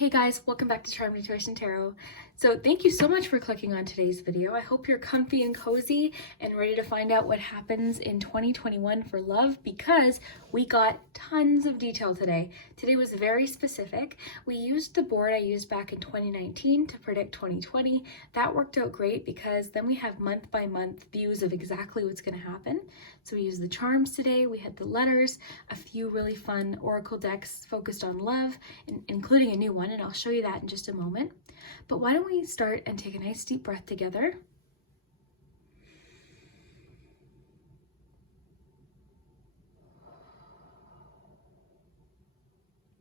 Hey guys, welcome back to Charmed Intuition Tarot. So thank you so much for clicking on today's video. I hope you're comfy and cozy and ready to find out what happens in 2021 for love, because we got tons of detail today. Today was very specific. We used the board I used back in 2019 to predict 2020. That worked out great because then we have month by month views of exactly what's going to happen. So we used the charms today, we had the letters, a few really fun oracle decks focused on love, including a new one, and I'll show you that in just a moment. But why don't we start and take a nice deep breath together.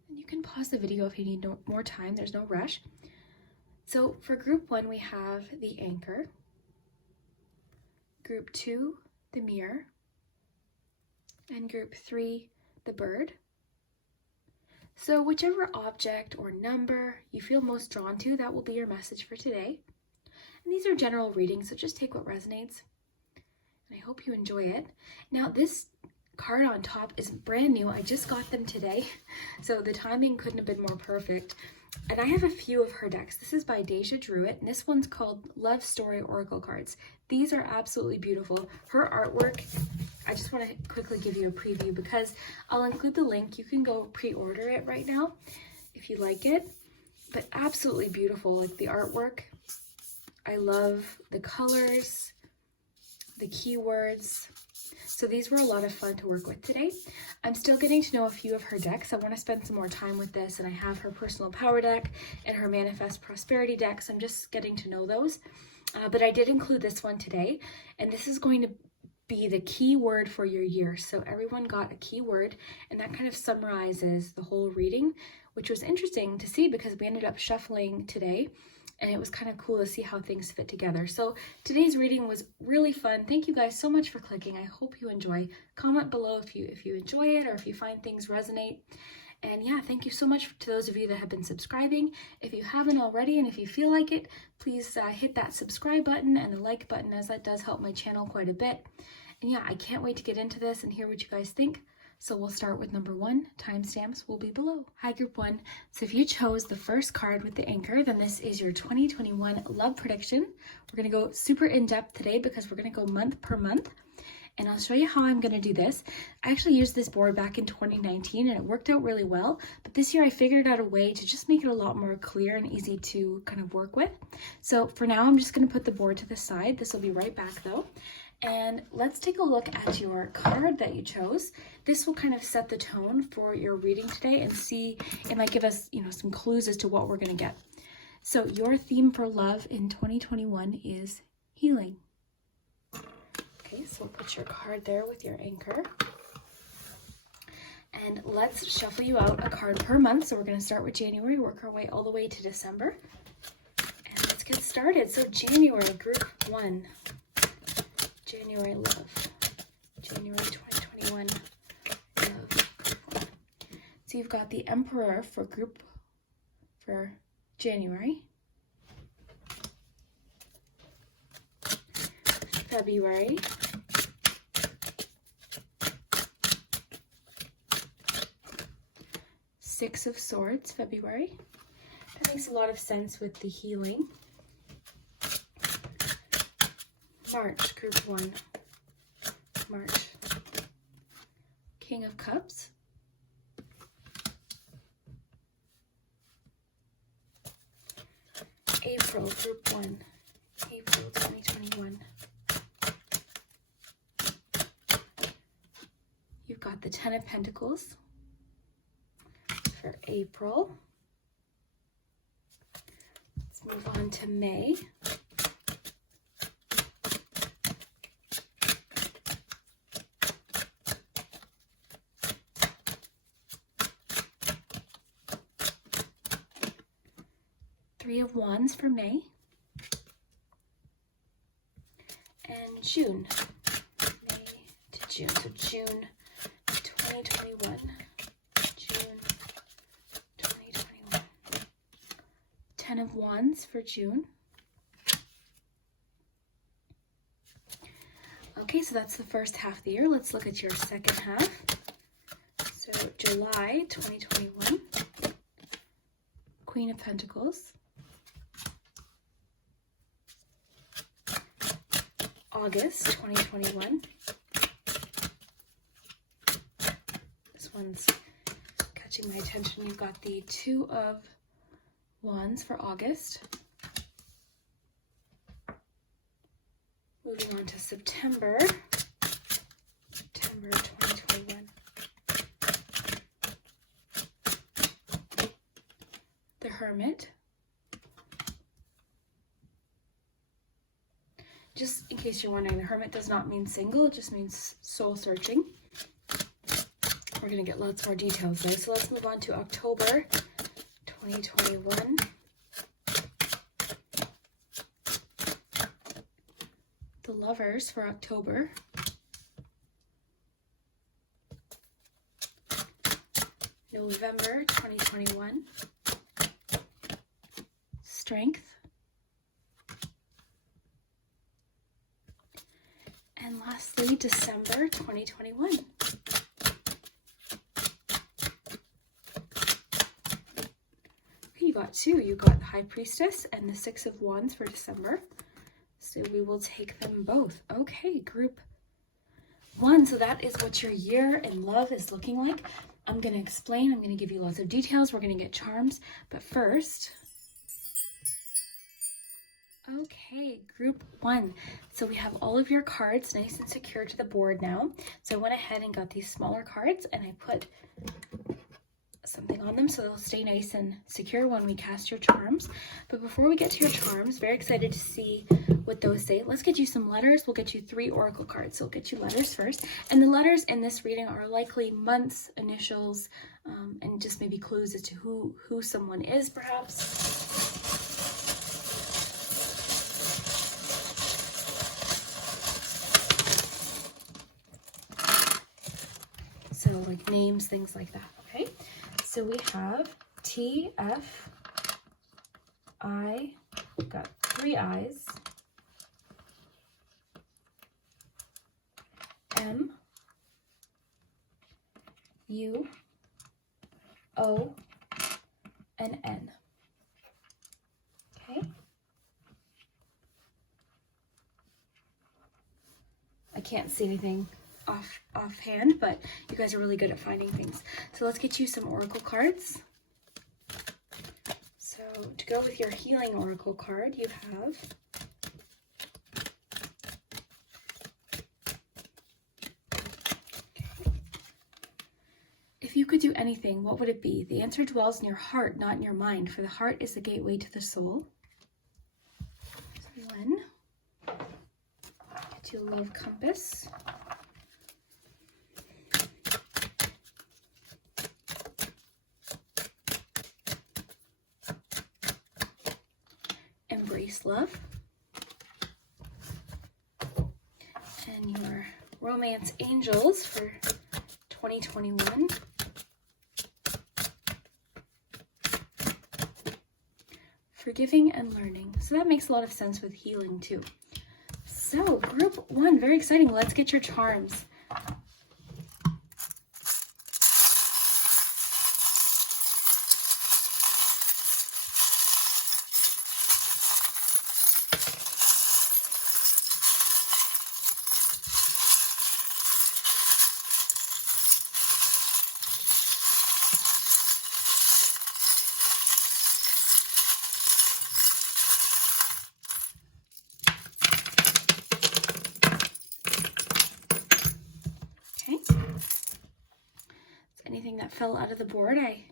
And you can pause the video if you need more time, there's no rush. So for group 1, we have the anchor. Group 2, the mirror. And group 3, the bird. So whichever object or number you feel most drawn to, that will be your message for today. And these are general readings, so just take what resonates. And I hope you enjoy it. Now this card on top is brand new. I just got them today, so the timing couldn't have been more perfect. And I have a few of her decks. This is by Deja Druitt, and this one's called Love Story Oracle Cards. These are absolutely beautiful. Her artwork, I just want to quickly give you a preview because I'll include the link. You can go pre-order it right now if you like it. But absolutely beautiful, like the artwork. I love the colors, the keywords. So these were a lot of fun to work with today. I'm still getting to know a few of her decks. I want to spend some more time with this, and I have her Personal Power deck and her Manifest Prosperity deck, so I'm just getting to know those. But I did include this one today, and this is going to be the key word for your year. So everyone got a key word, and that kind of summarizes the whole reading, which was interesting to see because we ended up shuffling today, and it was kind of cool to see how things fit together. So today's reading was really fun. Thank you guys so much for clicking. I hope you enjoy. Comment below if you enjoy it or if you find things resonate. And yeah, thank you so much to those of you that have been subscribing. If you haven't already and if you feel like it, please hit that subscribe button and the like button, as that does help my channel quite a bit. And yeah, I can't wait to get into this and hear what you guys think. So we'll start with number 1. Timestamps will be below. Hi, group 1. So if you chose the first card with the anchor, then this is your 2021 love prediction. We're going to go super in-depth today because we're going to go month per month. And I'll show you how I'm going to do this. I actually used this board back in 2019 and it worked out really well. But this year I figured out a way to just make it a lot more clear and easy to kind of work with. So for now, I'm just going to put the board to the side. This will be right back though. And let's take a look at your card that you chose. This will kind of set the tone for your reading today and see, it might give us, some clues as to what we're going to get. So your theme for love in 2021 is healing. Okay, so we'll put your card there with your anchor. And let's shuffle you out a card per month. So we're going to start with January, work our way all the way to December. And let's get started. So January, group 1. January love. January 2021 love, group 1. So you've got the Emperor for January. February. Six of Swords, February. That makes a lot of sense with the healing. March, group 1. March. King of Cups. April, group 1. April 2021. You've got the Ten of Pentacles for April. Let's move on to May. Three of Wands for May. And June. May to June. So June 2021. June 2021. 10 of Wands for June. Okay, so that's the first half of the year. Let's look at your second half. So July 2021. Queen of Pentacles. August 2021. This one's catching my attention. You've got the Two of Wands for August. Moving on to September 2021. The Hermit. Just in case you're wondering, the Hermit does not mean single, it just means soul searching. We're going to get lots more details though. So let's move on to October 2021. The Lovers for October. November 2021. Strength. And lastly, December 2021. You got two. You got the High Priestess and the Six of Wands for December. So we will take them both. Okay, group 1. So that is what your year in love is looking like. I'm going to explain. I'm going to give you lots of details. We're going to get charms. But first... Okay, group 1. So we have all of your cards nice and secure to the board now. So I went ahead and got these smaller cards and I put something on them so they'll stay nice and secure when we cast your charms. But before we get to your charms, very excited to see what those say. Let's get you some letters. We'll get you 3 oracle cards. So we'll get you letters first. And the letters in this reading are likely months, initials, and just maybe clues as to who someone is, perhaps. So like names, things like that, okay? So we have T, F, I, got 3 I's, M, U, O, and N, okay? I can't see anything offhand, but you guys are really good at finding things. So let's get you some oracle cards. So to go with your healing oracle card, you have if you could do anything, what would it be? The answer dwells in your heart, not in your mind, for the heart is the gateway to the soul. So one, get you a love compass. Embrace love. And your romance angels for 2021. Forgiving and learning. So that makes a lot of sense with healing too. So group 1, very exciting. Let's get your charms. Anything that fell out of the board I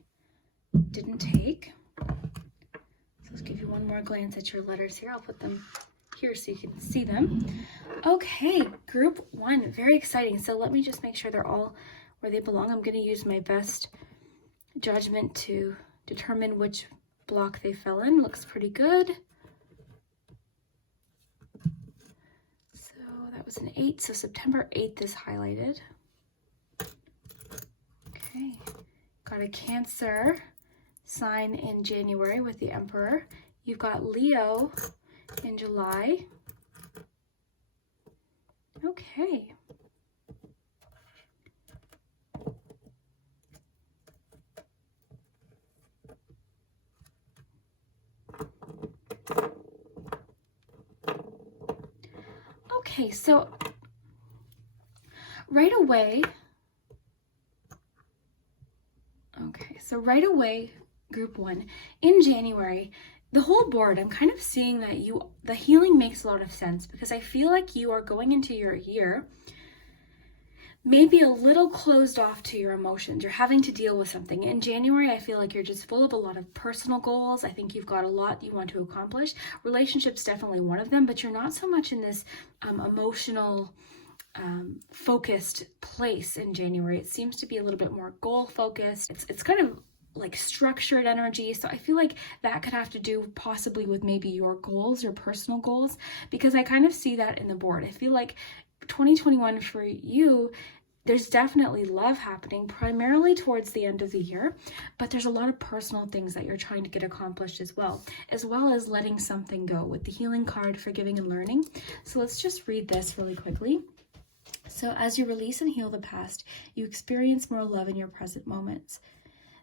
didn't take. So let's give you one more glance at your letters here. I'll put them here so you can see them. Okay, group 1, very exciting. So let me just make sure they're all where they belong. I'm going to use my best judgment to determine which block they fell in. Looks pretty good. So that was an 8. So September 8th is highlighted. Okay, got a Cancer sign in January with the Emperor. You've got Leo in July. Okay. Okay, so right away, group 1, in January, the whole board, I'm kind of seeing that the healing makes a lot of sense, because I feel like you are going into your year maybe a little closed off to your emotions. You're having to deal with something. In January, I feel like you're just full of a lot of personal goals. I think you've got a lot you want to accomplish. Relationships definitely one of them, but you're not so much in this emotional focused place in January. It seems to be a little bit more goal focused. It's kind of like structured energy. So I feel like that could have to do possibly with maybe your goals, your personal goals, because I kind of see that in the board. I feel like 2021 for you, there's definitely love happening primarily towards the end of the year, but there's a lot of personal things that you're trying to get accomplished as well as letting something go with the healing card, forgiving and learning. So let's just read this really quickly. So as you release and heal the past, you experience more love in your present moments.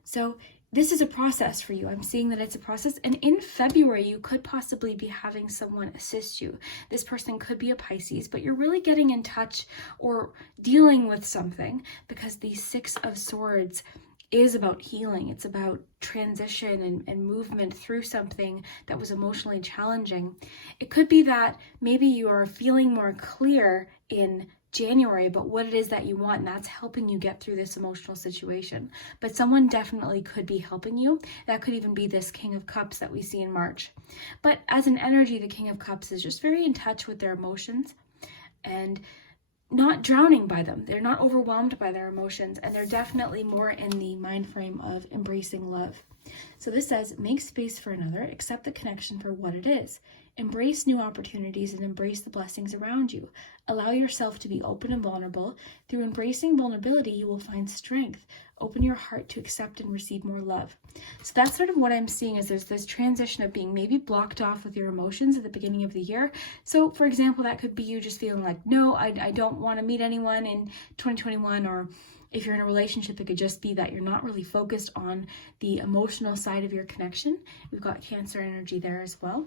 So this is a process for you. I'm seeing that it's a process. And in February, you could possibly be having someone assist you. This person could be a Pisces, but you're really getting in touch or dealing with something, because the 6 of Swords is about healing. It's about transition and movement through something that was emotionally challenging. It could be that maybe you are feeling more clear in January about what it is that you want, and that's helping you get through this emotional situation. But someone definitely could be helping you. That could even be this King of Cups that we see in March. But as an energy, the King of Cups is just very in touch with their emotions and not drowning by them. They're not overwhelmed by their emotions, and they're definitely more in the mind frame of embracing love. So this says, make space for another, accept the connection for what it is. Embrace new opportunities and embrace the blessings around you. Allow yourself to be open and vulnerable. Through embracing vulnerability, you will find strength. Open your heart to accept and receive more love. So that's sort of what I'm seeing, is there's this transition of being maybe blocked off with your emotions at the beginning of the year. So for example, that could be you just feeling like, no, I don't want to meet anyone in 2021, or if you're in a relationship, it could just be that you're not really focused on the emotional side of your connection. We've got Cancer energy there as well.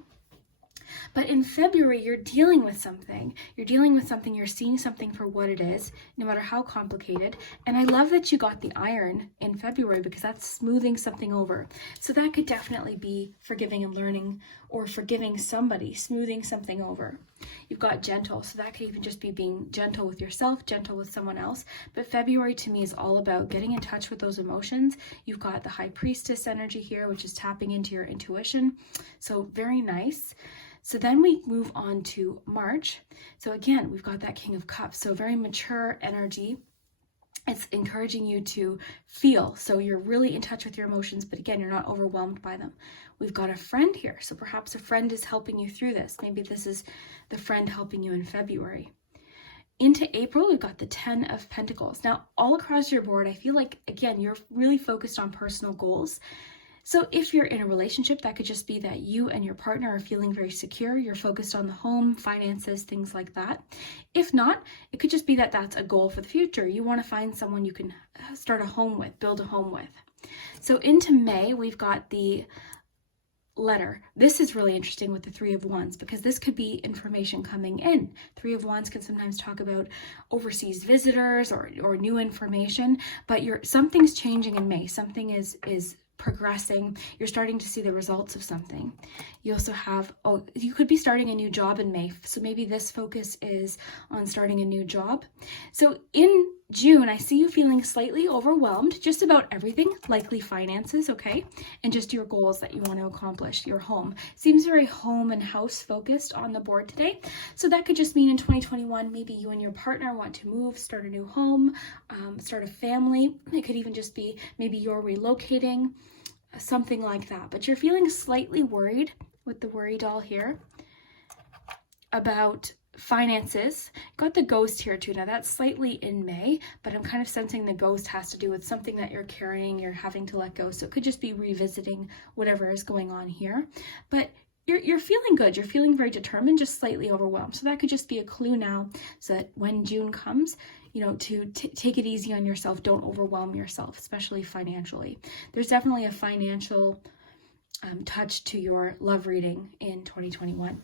But in February, you're dealing with something. You're seeing something for what it is, no matter how complicated. And I love that you got the Iron in February, because that's smoothing something over. So that could definitely be forgiving and learning, or forgiving somebody, smoothing something over. You've got Gentle, so that could even just be being gentle with yourself, gentle with someone else. But February to me is all about getting in touch with those emotions. You've got the High Priestess energy here, which is tapping into your intuition. So very nice. So then we move on to March. So again, we've got that King of Cups, so very mature energy. It's encouraging you to feel. So you're really in touch with your emotions, but again, you're not overwhelmed by them. We've got a friend here. So perhaps a friend is helping you through this. Maybe this is the friend helping you in February. Into April, we've got the 10 of Pentacles. Now, all across your board, I feel like, again, you're really focused on personal goals. So if you're in a relationship, that could just be that you and your partner are feeling very secure. You're focused on the home, finances, things like that. If not, it could just be that that's a goal for the future. You want to find someone you can start a home with, build a home with. So into May, we've got the Letter. This is really interesting with the 3 of Wands, because this could be information coming in. 3 of Wands can sometimes talk about overseas visitors or new information, but something's changing in May. Something is progressing. You're starting to see the results of something. You also have, you could be starting a new job in May. So maybe this focus is on starting a new job. So in June, I see you feeling slightly overwhelmed, just about everything, likely finances, okay? And just your goals that you want to accomplish, your home. Seems very home and house focused on the board today. So that could just mean in 2021, maybe you and your partner want to move, start a new home, start a family. It could even just be maybe you're relocating, something like that. But you're feeling slightly worried with the worry doll here about finances. Got the Ghost here too. Now that's slightly in May, but I'm kind of sensing the Ghost has to do with something that you're carrying, you're having to let go. So it could just be revisiting whatever is going on here. But you're feeling good. You're feeling very determined, just slightly overwhelmed. So that could just be a clue now, so that when June comes, you know, to take it easy on yourself. Don't overwhelm yourself, especially financially. There's definitely a financial touch to your love reading in 2021.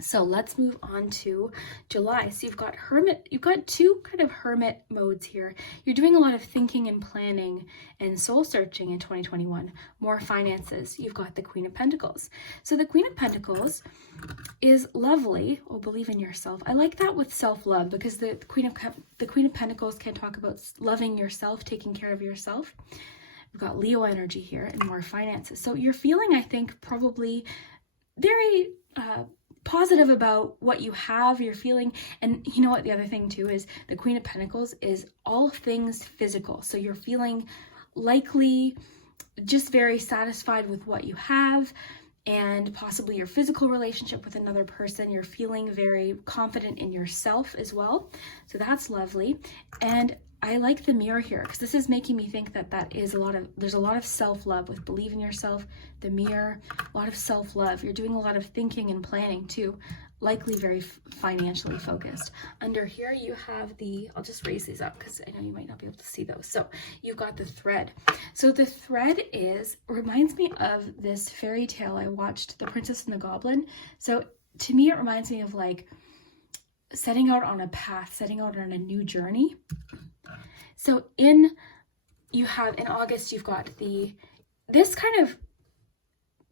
So let's move on to July. So you've got two kind of hermit modes here. You're doing a lot of thinking and planning and soul searching in 2021. More finances. You've got the Queen of Pentacles. So the Queen of Pentacles is lovely. Oh, believe in yourself. I like that with self-love, because the Queen of Pentacles can talk about loving yourself, taking care of yourself. We've got Leo energy here and more finances. So you're feeling, I think, probably very positive about what you have, you're feeling. And you know what, the other thing too is the Queen of Pentacles is all things physical. So you're feeling likely just very satisfied with what you have, and possibly your physical relationship with another person. You're feeling very confident in yourself as well. So that's lovely. And I like the mirror here, because this is making me think that there's a lot of self-love with believe in yourself, the mirror, a lot of self-love. You're doing a lot of thinking and planning too, likely very financially focused. Under here you have I'll just raise these up because I know you might not be able to see those. So you've got the thread. So the thread reminds me of this fairy tale I watched, The Princess and the Goblin. So to me, it reminds me of like setting out on a path, setting out on a new journey. So in August, you've got this kind of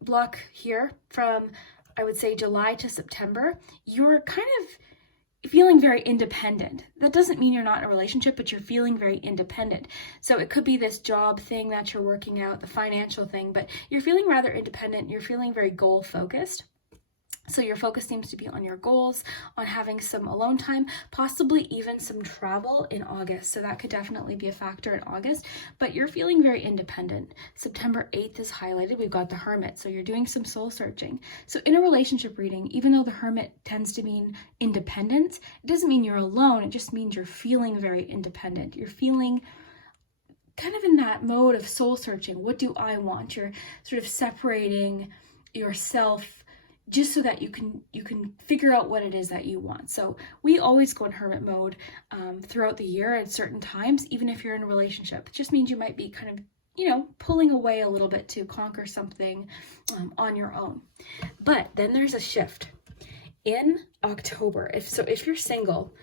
block here from, I would say, July to September. You're kind of feeling very independent. That doesn't mean you're not in a relationship, but you're feeling very independent. So it could be this job thing that you're working out, the financial thing, but you're feeling rather independent. You're feeling very goal focused. So your focus seems to be on your goals, on having some alone time, possibly even some travel in August. So that could definitely be a factor in August, but you're feeling very independent. September 8th is highlighted. We've got the Hermit. So you're doing some soul searching. So in a relationship reading, even though the Hermit tends to mean independence, it doesn't mean you're alone. It just means you're feeling very independent. You're feeling kind of in that mode of soul searching. What do I want? You're sort of separating yourself just so that you can figure out what it is that you want. So we always go in hermit mode throughout the year at certain times, even if you're in a relationship. It just means you might be kind of, pulling away a little bit to conquer something on your own. But then there's a shift in October. If you're single,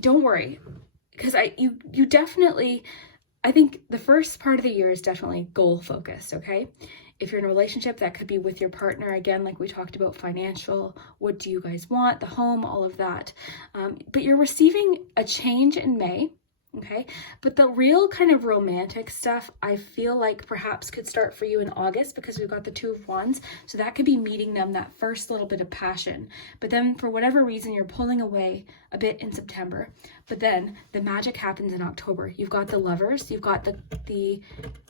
don't worry, because you definitely, I think the first part of the year is definitely goal focused, okay? If you're in a relationship, that could be with your partner, again, like we talked about, financial, what do you guys want, the home, all of that. But you're receiving a change in May, okay? But the real kind of romantic stuff, I feel like perhaps could start for you in August, because we've got the Two of Wands. So that could be meeting them, that first little bit of passion. But then for whatever reason, you're pulling away a bit in September. But then the magic happens in October. You've got the Lovers, you've got the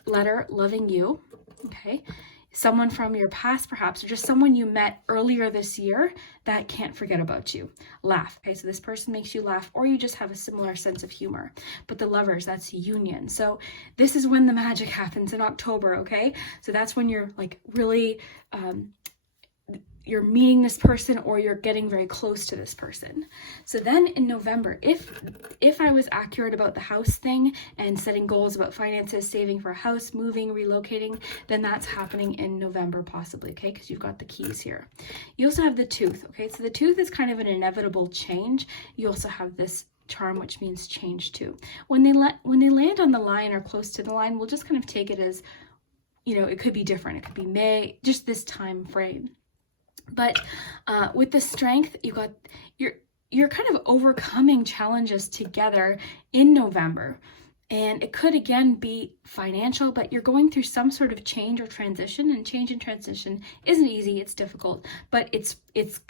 letter loving you, okay? Someone from your past, perhaps, or just someone you met earlier this year that can't forget about you. Laugh, okay? So this person makes you laugh, or you just have a similar sense of humor. But the Lovers, that's union. So this is when the magic happens in October, okay? So that's when you're like really, you're meeting this person, or you're getting very close to this person. So then in November, if I was accurate about the house thing and setting goals about finances, saving for a house, moving, relocating, then that's happening in November possibly, okay? Because you've got the keys here. You also have the Tooth, okay? So the Tooth is kind of an inevitable change. You also have this Charm, which means change too. When they land on the line or close to the line, we'll just kind of take it as, it could be different. It could be May, just this time frame. But with the Strength, you're kind of overcoming challenges together in November. And it could again be financial, but you're going through some sort of change or transition, and change and transition isn't easy, it's difficult, but it's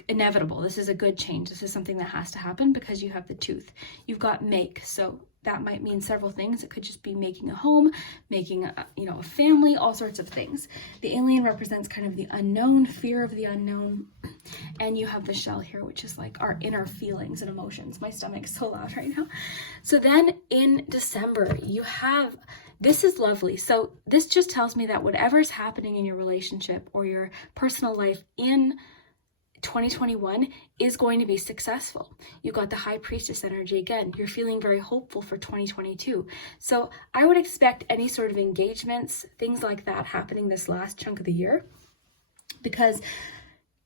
inevitable. This is a good change. This is something that has to happen because you have the Tooth. You've got Make, so that might mean several things. It could just be making a home, making a family, all sorts of things. The Alien represents kind of the unknown, fear of the unknown. And you have the Shell here, which is like our inner feelings and emotions. My stomach's so loud right now. So then in December, this is lovely. So this just tells me that whatever's happening in your relationship or your personal life in 2021 is going to be successful. You've got the High Priestess energy again. You're feeling very hopeful for 2022. So I would expect any sort of engagements, things like that happening this last chunk of the year, because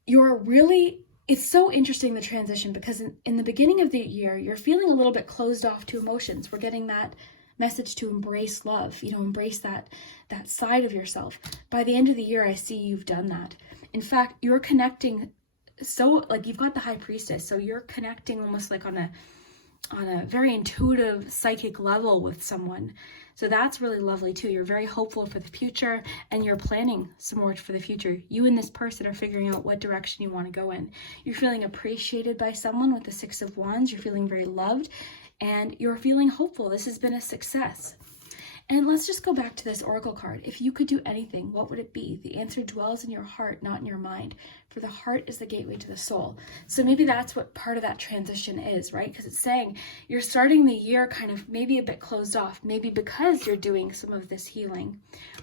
you're really it's so interesting, the transition, because in the beginning of the year, you're feeling a little bit closed off to emotions. We're getting that message to embrace love, embrace that side of yourself. By the end of the year, I see you've done that. In fact, you're connecting, so like you've got the high priestess, so you're connecting almost like on a very intuitive psychic level with someone. So that's really lovely too. You're very hopeful for the future, and you're planning some more for the future. You and this person are figuring out what direction you want to go in. You're feeling appreciated by someone with the Six of Wands. You're feeling very loved, and you're feeling hopeful. This has been a success. And let's just go back to this oracle card. If you could do anything, what would it be? The answer dwells in your heart, not in your mind. For the heart is the gateway to the soul. So maybe that's what part of that transition is, right? Because it's saying you're starting the year kind of maybe a bit closed off, maybe because you're doing some of this healing,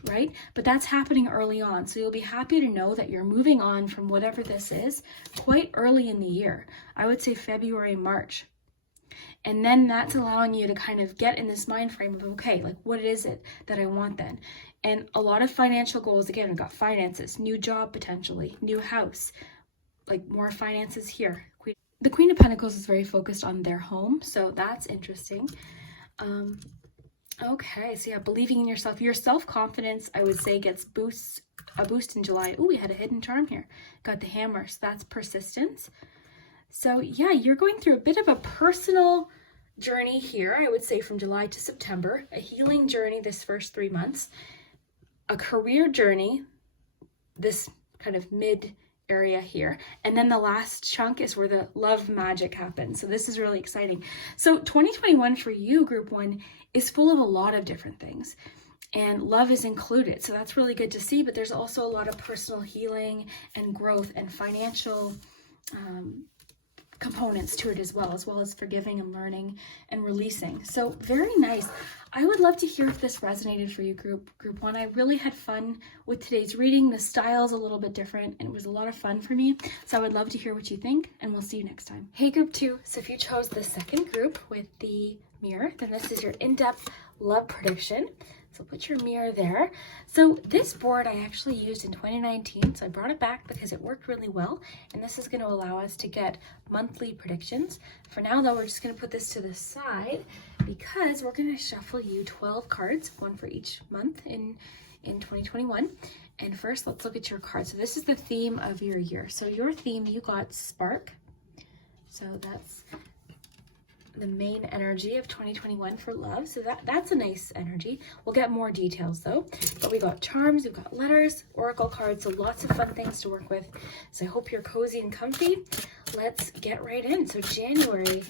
right? But that's happening early on. So you'll be happy to know that you're moving on from whatever this is quite early in the year. I would say February, March. And then that's allowing you to kind of get in this mind frame of, okay, like what is it that I want then? And a lot of financial goals, again, we've got finances, new job potentially, new house, like more finances here. The Queen of Pentacles is very focused on their home, so that's interesting. Okay, so yeah, believing in yourself. Your self-confidence, I would say, gets a boost in July. Oh, we had a hidden charm here. Got the hammer, so that's persistence. So yeah, you're going through a bit of a personal journey here, I would say, from July to September, a healing journey this first 3 months, a career journey, this kind of mid area here, and then the last chunk is where the love magic happens. So this is really exciting. So 2021 for you, Group 1, is full of a lot of different things. And love is included. So that's really good to see, but there's also a lot of personal healing and growth and financial components to it as well as forgiving and learning and releasing. So very nice. I would love to hear if this resonated for you, Group 1. I really had fun with today's reading. The style's a little bit different, and it was a lot of fun for me. So I would love to hear what you think, and we'll see you next time. Hey, Group 2. So if you chose the second group with the mirror, then this is your in-depth love prediction. So put your mirror there. So this board I actually used in 2019, so I brought it back because it worked really well, and this is going to allow us to get monthly predictions. For now though, we're just going to put this to the side because we're going to shuffle you 12 cards, one for each month in 2021. And first, let's look at your cards. So this is the theme of your year. So your theme, you got spark. So that's the main energy of 2021 for love. So that's a nice energy. We'll get more details though. But we got charms, we've got letters, oracle cards, so lots of fun things to work with. So I hope you're cozy and comfy. Let's get right in. So January,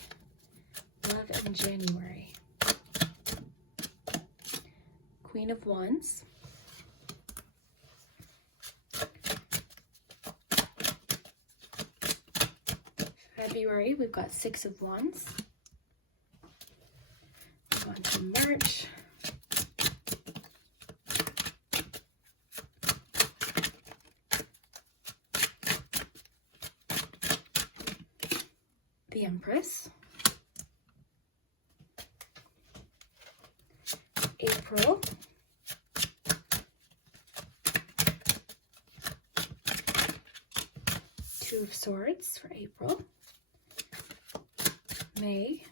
love in January. Queen of Wands. February, we've got Six of Wands. On to March. The Empress. April. Two of Swords for April. May.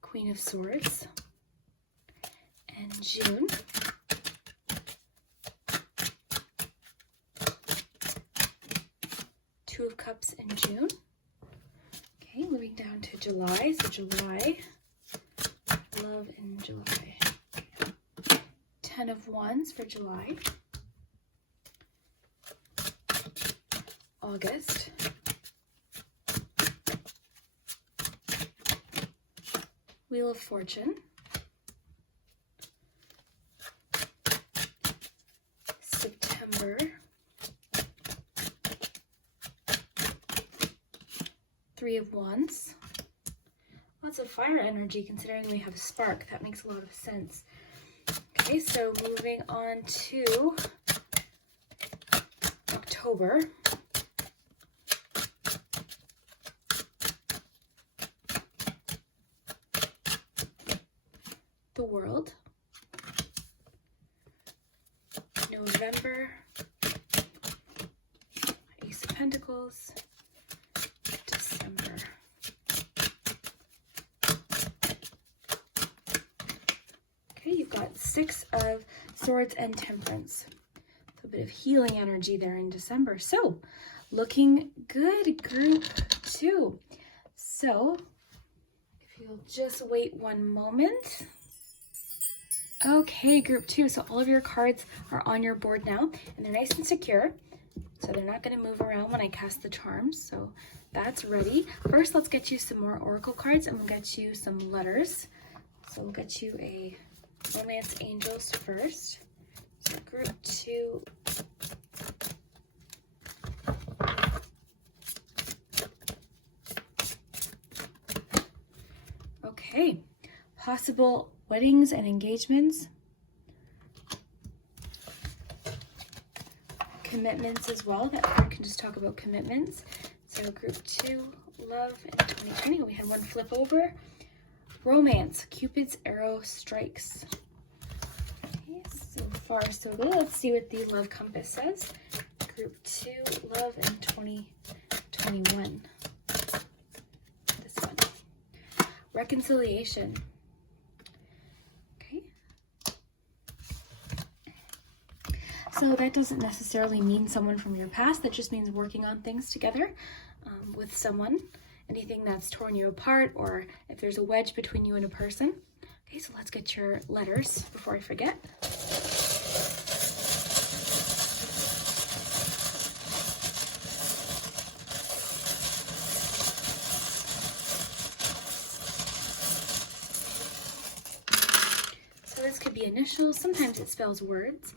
Queen of Swords. And June. Two of Cups in June. Okay, moving down to July. So July, love in July. 10 of Wands for July. August. Wheel of Fortune. September. Three of Wands. Lots of fire energy considering we have spark. That makes a lot of sense. Okay, so moving on to October. The World. November, Ace of Pentacles, December. Okay, you've got Six of Swords and Temperance. So a bit of healing energy there in December. So, looking good, group 2. So, if you'll just wait one moment. Okay, group 2. So all of your cards are on your board now, and they're nice and secure. So they're not going to move around when I cast the charms. So that's ready. First, let's get you some more oracle cards, and we'll get you some letters. So we'll get you a Romance Angels first. So group 2. Okay, possible weddings and engagements. Commitments as well. That card can just talk about commitments. So group 2, love in 2020. We had one flip over. Romance, Cupid's arrow strikes. Okay, so far so good. Let's see what the love compass says. Group 2, love in 2021. This one. Reconciliation. Okay. So that doesn't necessarily mean someone from your past. That just means working on things together with someone. Anything that's torn you apart, or if there's a wedge between you and a person. Okay, so let's get your letters before I forget. So this could be initials. Sometimes it spells words.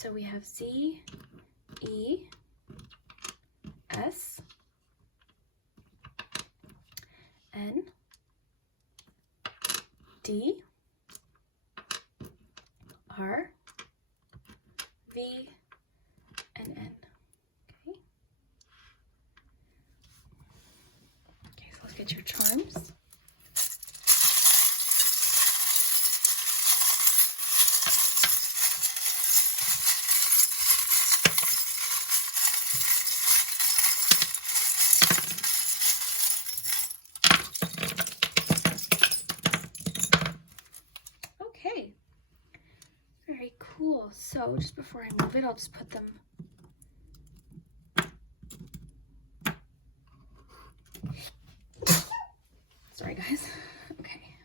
So we have Z, E, S, N, D, R, V, and N. Okay. Okay, so let's get your charms. Very cool. So just before I move it, I'll just put them. Sorry, guys. Okay.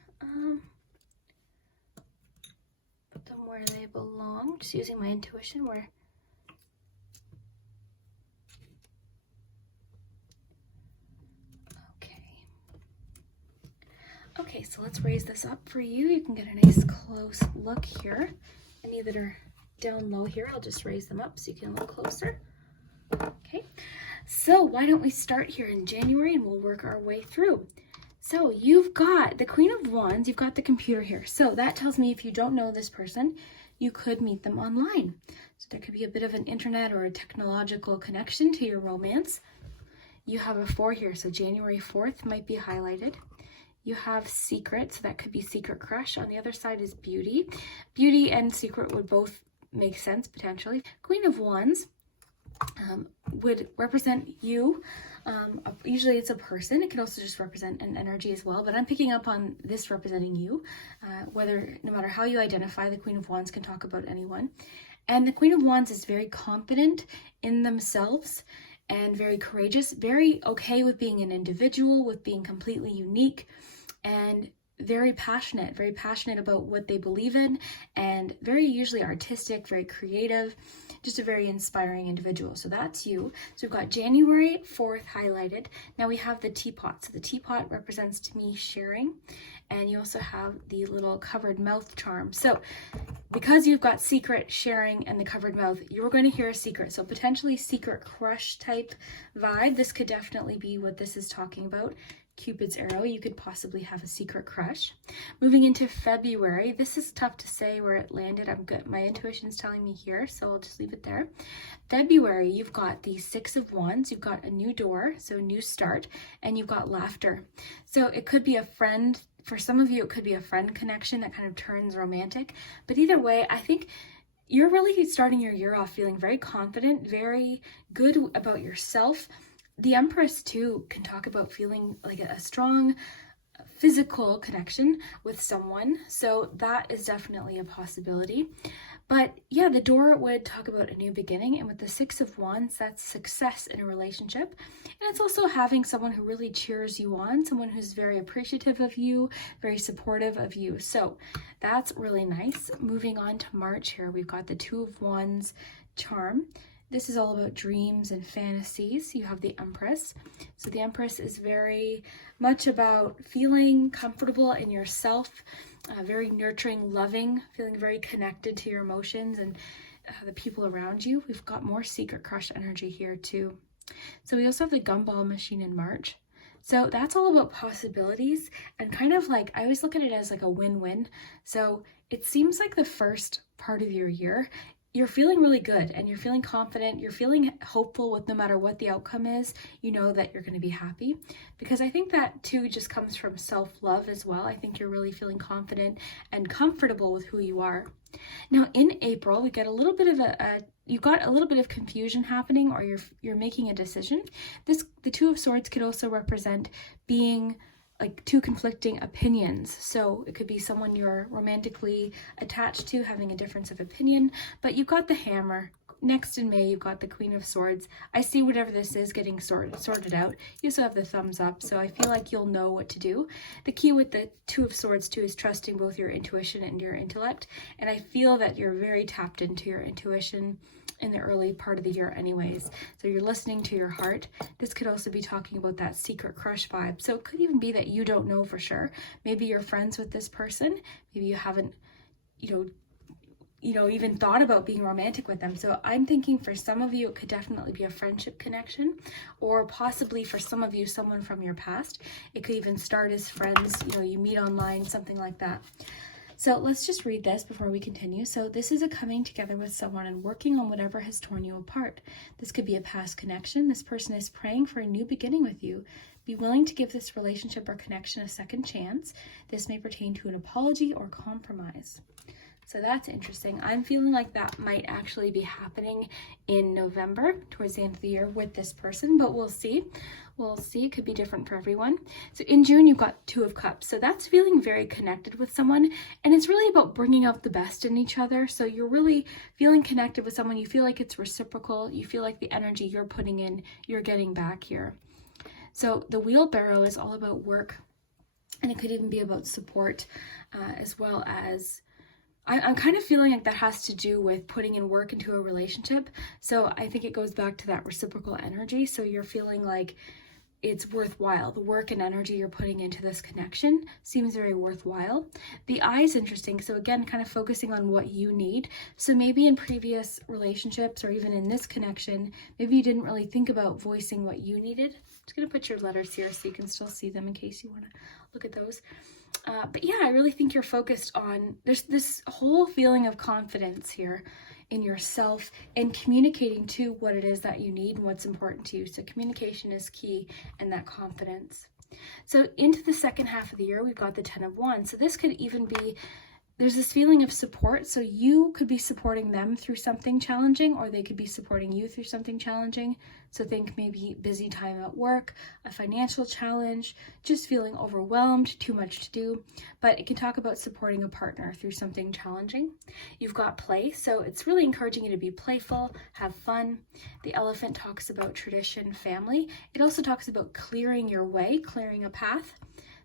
Put them where they belong. Just using my intuition. Where. Okay. Okay. So let's raise this up for you. You can get a nice close look here. Any that are down low here, I'll just raise them up so you can look closer. Okay, so why don't we start here in January and we'll work our way through. So you've got the Queen of Wands, you've got the computer here. So that tells me if you don't know this person, you could meet them online. So there could be a bit of an internet or a technological connection to your romance. You have a 4 here, so January 4th might be highlighted. You have secret, so that could be secret crush. On the other side is beauty. Beauty and secret would both make sense potentially. Queen of Wands would represent you. Usually it's a person. It can also just represent an energy as well, but I'm picking up on this representing you. No matter how you identify, the Queen of Wands can talk about anyone. And the Queen of Wands is very confident in themselves and very courageous, very okay with being an individual, with being completely unique, and very passionate about what they believe in, and very usually artistic, very creative, just a very inspiring individual. So that's you. So we've got January 4th highlighted. Now we have the teapot. So the teapot represents to me sharing, and you also have the little covered mouth charm. So because you've got secret, sharing, and the covered mouth, you're going to hear a secret. So potentially secret crush type vibe. This could definitely be what this is talking about. Cupid's arrow, you could possibly have a secret crush. Moving into February, this is tough to say where it landed. I'm good. My intuition's telling me here, so I'll just leave it there. February, you've got the 6 of Wands, you've got a new door, so new start, and you've got laughter. So it could be a friend. For some of you, it could be a friend connection that kind of turns romantic. But either way, I think you're really starting your year off feeling very confident, very good about yourself. The Empress too can talk about feeling like a strong physical connection with someone, so that is definitely a possibility. But yeah, the door would talk about a new beginning, and with the Six of Wands, that's success in a relationship. And it's also having someone who really cheers you on, someone who's very appreciative of you, very supportive of you. So that's really nice. Moving on to March here, we've got the Two of Wands charm. This is all about dreams and fantasies. You have the Empress. So the Empress is very much about feeling comfortable in yourself, very nurturing, loving, feeling very connected to your emotions and the people around you. We've got more secret crush energy here too. So we also have the Gumball machine in March. So that's all about possibilities, and kind of like, I always look at it as like a win-win. So it seems like the first part of your year, you're feeling really good and you're feeling confident, you're feeling hopeful with no matter what the outcome is, you know that you're going to be happy. Because I think that too just comes from self-love as well. I think you're really feeling confident and comfortable with who you are. Now in April, we get a little bit of you've got a little bit of confusion happening, or you're making a decision. The Two of Swords could also represent being like two conflicting opinions. So it could be someone you're romantically attached to having a difference of opinion, but you've got the Hammer. Next in May, you've got the Queen of Swords. I see whatever this is getting sorted out. You also have the Thumbs Up, so I feel like you'll know what to do. The key with the Two of Swords too is trusting both your intuition and your intellect, and I feel that you're very tapped into your intuition in the early part of the year anyways. So you're listening to your heart. This could also be talking about that secret crush vibe. So it could even be that you don't know for sure. Maybe you're friends with this person. Maybe you haven't, even thought about being romantic with them. So I'm thinking for some of you, it could definitely be a friendship connection, or possibly for some of you, someone from your past. It could even start as friends, you meet online, something like that. So let's just read this before we continue. So this is a coming together with someone and working on whatever has torn you apart. This could be a past connection. This person is praying for a new beginning with you. Be willing to give this relationship or connection a second chance. This may pertain to an apology or compromise. So that's interesting. I'm feeling like that might actually be happening in November, towards the end of the year with this person, but we'll see. We'll see. It could be different for everyone. So in June, you've got Two of Cups. So that's feeling very connected with someone, and it's really about bringing out the best in each other. So you're really feeling connected with someone. You feel like it's reciprocal. You feel like the energy you're putting in, you're getting back here. So the Wheelbarrow is all about work, and it could even be about support, as well as I'm kind of feeling like that has to do with putting in work into a relationship. So I think it goes back to that reciprocal energy. So you're feeling like it's worthwhile. The work and energy you're putting into this connection seems very worthwhile. The Eye is interesting. So again, kind of focusing on what you need. So maybe in previous relationships or even in this connection, maybe you didn't really think about voicing what you needed. I'm just going to put your letters here so you can still see them in case you want to look at those. But yeah, I really think you're focused on, there's this whole feeling of confidence here in yourself and communicating to what it is that you need and what's important to you. So communication is key, and that confidence. So into the second half of the year, we've got the Ten of Wands. So this could even be, there's this feeling of support. So you could be supporting them through something challenging, or they could be supporting you through something challenging. So think maybe busy time at work, a financial challenge, just feeling overwhelmed, too much to do. But it can talk about supporting a partner through something challenging. You've got play. So it's really encouraging you to be playful, have fun. The Elephant talks about tradition, family. It also talks about clearing your way, clearing a path.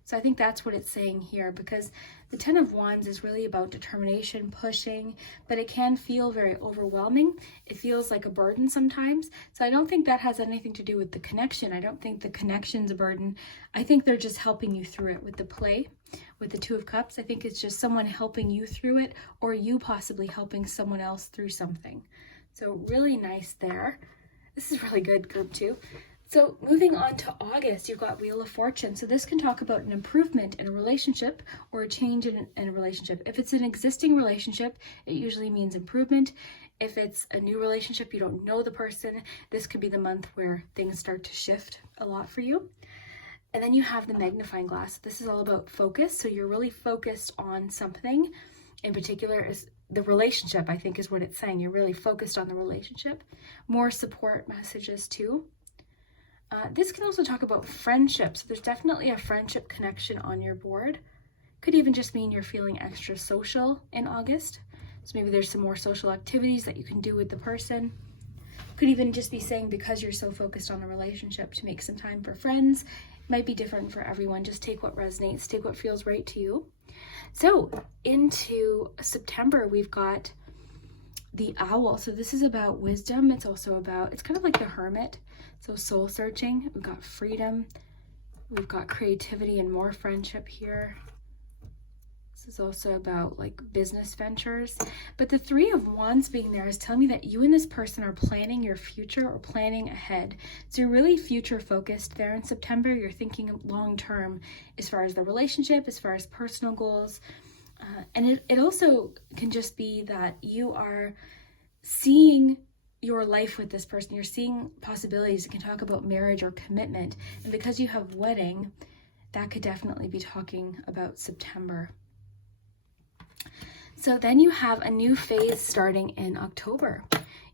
So I think that's what it's saying here, because the Ten of Wands is really about determination, pushing, but it can feel very overwhelming. It feels like a burden sometimes. So I don't think that has anything to do with the connection. I don't think the connection's a burden. I think they're just helping you through it with the play. With the Two of Cups, I think it's just someone helping you through it, or you possibly helping someone else through something. So really nice there. This is really good, group 2. So moving on to August, you've got Wheel of Fortune. So this can talk about an improvement in a relationship or a change in a relationship. If it's an existing relationship, it usually means improvement. If it's a new relationship, you don't know the person, this could be the month where things start to shift a lot for you. And then you have the Magnifying Glass. This is all about focus. So you're really focused on something in particular. the relationship, I think is what it's saying. You're really focused on the relationship. More support messages too. This can also talk about friendships. There's definitely a friendship connection on your board. Could even just mean you're feeling extra social in August. So maybe there's some more social activities that you can do with the person. Could even just be saying because you're so focused on the relationship to make some time for friends. It might be different for everyone. Just take what resonates, take what feels right to you. So into September, we've got the owl. So this is about wisdom. It's also about, it's kind of like the hermit. So soul searching. We've got freedom. We've got creativity and more friendship here. This is also about like business ventures. But the Three of Wands being there is telling me that you and this person are planning your future or planning ahead. So you're really future focused there in September. You're thinking long term as far as the relationship, as far as personal goals. And it also can just be that you are seeing your life with this person. You're seeing possibilities. It can talk about marriage or commitment. And because you have wedding, that could definitely be talking about September. So then you have a new phase starting in October.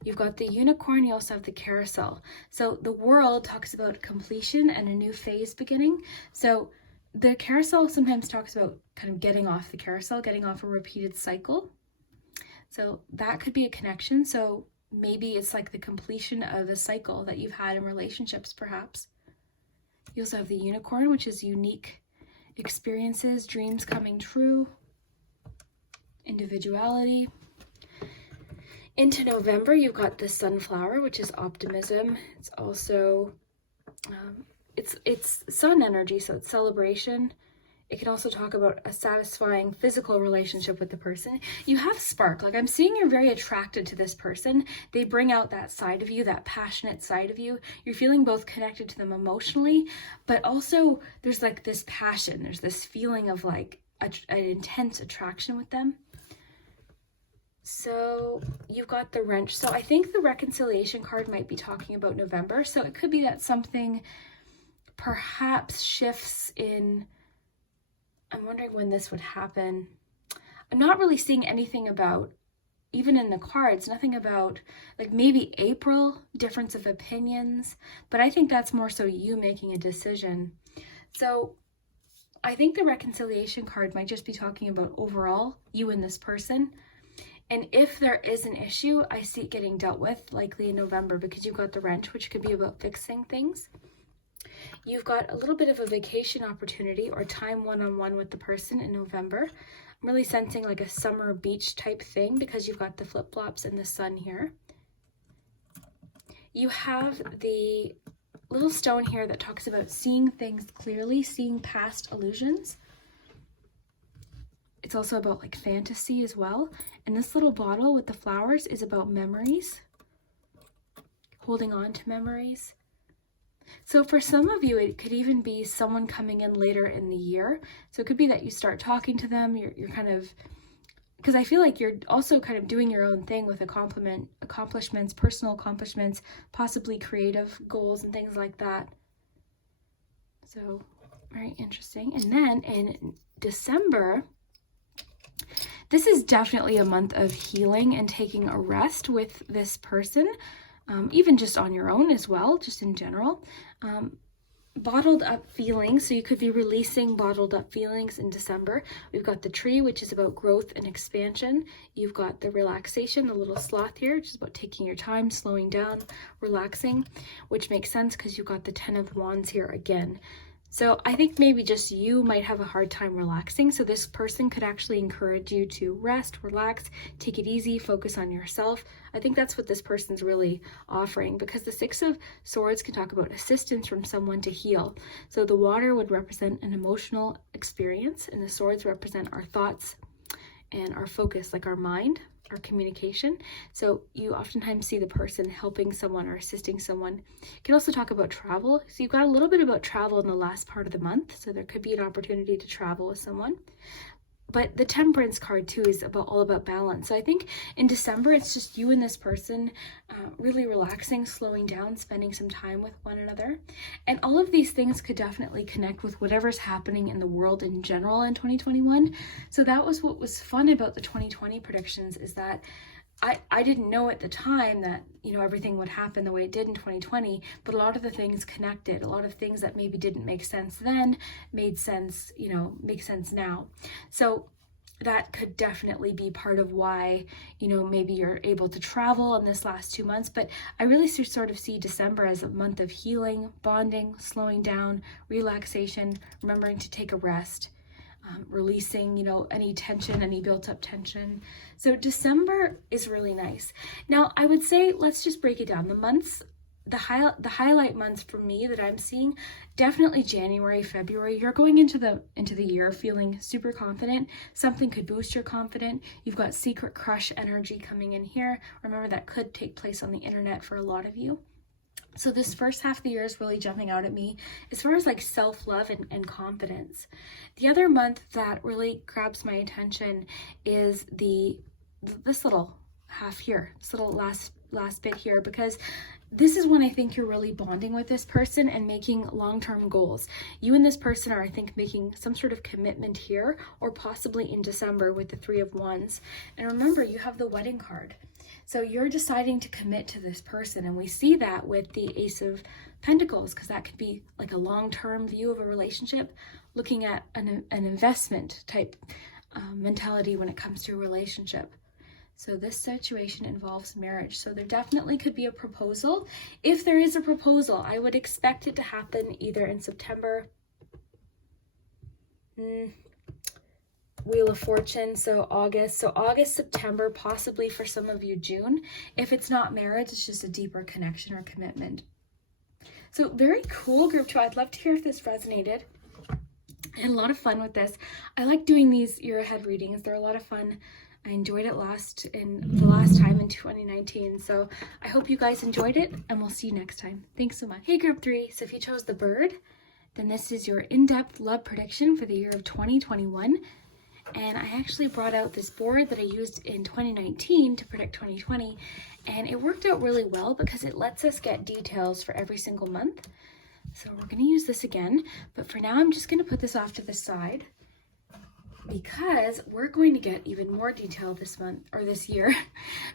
You've got the unicorn, you also have the carousel. So the world talks about completion and a new phase beginning. So the carousel sometimes talks about kind of getting off the carousel, getting off a repeated cycle. So that could be a connection. So maybe it's like the completion of a cycle that you've had in relationships, perhaps. You also have the unicorn, which is unique experiences, dreams coming true, individuality. Into November, you've got the sunflower, which is optimism. It's also, it's sun energy, so it's celebration. It can also talk about a satisfying physical relationship with the person. You have spark. Like I'm seeing you're very attracted to this person. They bring out that side of you, that passionate side of you. You're feeling both connected to them emotionally, but also there's like this passion. There's this feeling of like an intense attraction with them. So you've got the wrench. So I think the reconciliation card might be talking about November. So it could be that something perhaps shifts in, I'm wondering when this would happen. I'm not really seeing anything about, even in the cards, nothing about like maybe April, difference of opinions, but I think that's more so you making a decision. So I think the reconciliation card might just be talking about overall you and this person. And if there is an issue, I see it getting dealt with likely in November because you've got the wrench, which could be about fixing things. You've got a little bit of a vacation opportunity or time one-on-one with the person in November. I'm really sensing like a summer beach type thing because you've got the flip-flops and the sun here. You have the little stone here that talks about seeing things clearly, seeing past illusions. It's also about like fantasy as well. And this little bottle with the flowers is about memories, holding on to memories. So for some of you, it could even be someone coming in later in the year. So it could be that you start talking to them. You're kind of, because I feel like you're also kind of doing your own thing with accomplishments, personal accomplishments, possibly creative goals and things like that. So very interesting. And then in December, this is definitely a month of healing and taking a rest with this person, even just on your own as well, just in general. Bottled up feelings, so you could be releasing bottled up feelings in December. We've got the tree, which is about growth and expansion. You've got the relaxation, the little sloth here, which is about taking your time, slowing down, relaxing, which makes sense because you've got the 10 of Wands here again. So I think maybe just you might have a hard time relaxing. So this person could actually encourage you to rest, relax, take it easy, focus on yourself. I think that's what this person's really offering because the 6 of Swords can talk about assistance from someone to heal. So the water would represent an emotional experience and the swords represent our thoughts and our focus, like our mind, our communication. So you oftentimes see the person helping someone or assisting someone. You can also talk about travel. So you've got a little bit about travel in the last part of the month. So there could be an opportunity to travel with someone. But the Temperance card too is all about balance. So I think in December, it's just you and this person really relaxing, slowing down, spending some time with one another. And all of these things could definitely connect with whatever's happening in the world in general in 2021. So that was what was fun about the 2020 predictions, is that I didn't know at the time that, everything would happen the way it did in 2020, but a lot of the things connected. A lot of things that maybe didn't make sense then made sense, make sense now. So that could definitely be part of why, maybe you're able to travel in this last 2 months. But I really sort of see December as a month of healing, bonding, slowing down, relaxation, remembering to take a rest. Releasing, any tension, any built up tension. So December is really nice. Now, I would say, let's just break it down. The months, the highlight months for me that I'm seeing, definitely January, February. You're going into the year feeling super confident. Something could boost your confidence. You've got secret crush energy coming in here. Remember, that could take place on the internet for a lot of you. So this first half of the year is really jumping out at me as far as like self-love and confidence. The other month that really grabs my attention is this little half here, this little last bit here, because this is when I think you're really bonding with this person and making long-term goals. You and this person are, I think, making some sort of commitment here, or possibly in December with the 3 of Wands. And remember, you have the wedding card. So you're deciding to commit to this person, and we see that with the Ace of Pentacles, because that could be like a long-term view of a relationship, looking at an investment type mentality when it comes to a relationship. So this situation involves marriage. So there definitely could be a proposal. If there is a proposal, I would expect it to happen either in September, Wheel of Fortune, so August, September, possibly for some of you June. If it's not marriage, it's just a deeper connection or commitment. So very cool, group 2. I'd love to hear if this resonated. I had a lot of fun with this. I like doing these year ahead readings. They're a lot of fun. I enjoyed it the last time in 2019. So I hope you guys enjoyed it, and we'll see you next time. Thanks so much. Hey, group 3. So if you chose the bird, then this is your in-depth love prediction for the year of 2021. And I actually brought out this board that I used in 2019 to predict 2020, and it worked out really well because it lets us get details for every single month. So we're going to use this again, but for now I'm just going to put this off to the side because we're going to get even more detail this month, or this year,